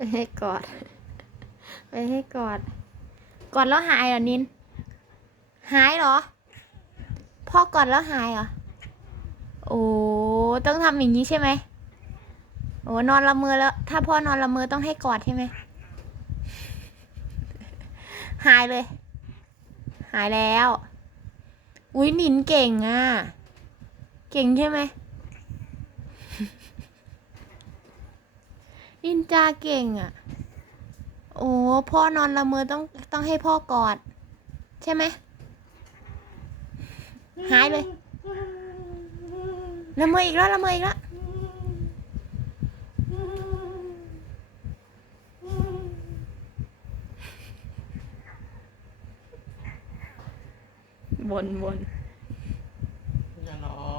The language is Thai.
ไปให้กอด ไปให้กอด กอดแล้วหายเหรอนิน หายเหรอ พ่อกอดแล้วหายเหรอ โอ้ต้องทำอย่างนี้ใช่ไหมโอ้นอนละเมอแล้ว ถ้าพ่อนอนละเมอต้องให้กอดใช่ไหม หายเลย หายแล้ว อุ้ยนินเก่งอะ เก่งใช่ไหม นินจาเก่งอะ โอ้พ่อนอนละเมอต้องต้องให้พ่อกอด ใช่ไหม หายเลยละเมออีกแล้วละเมออีกแล้วบนบน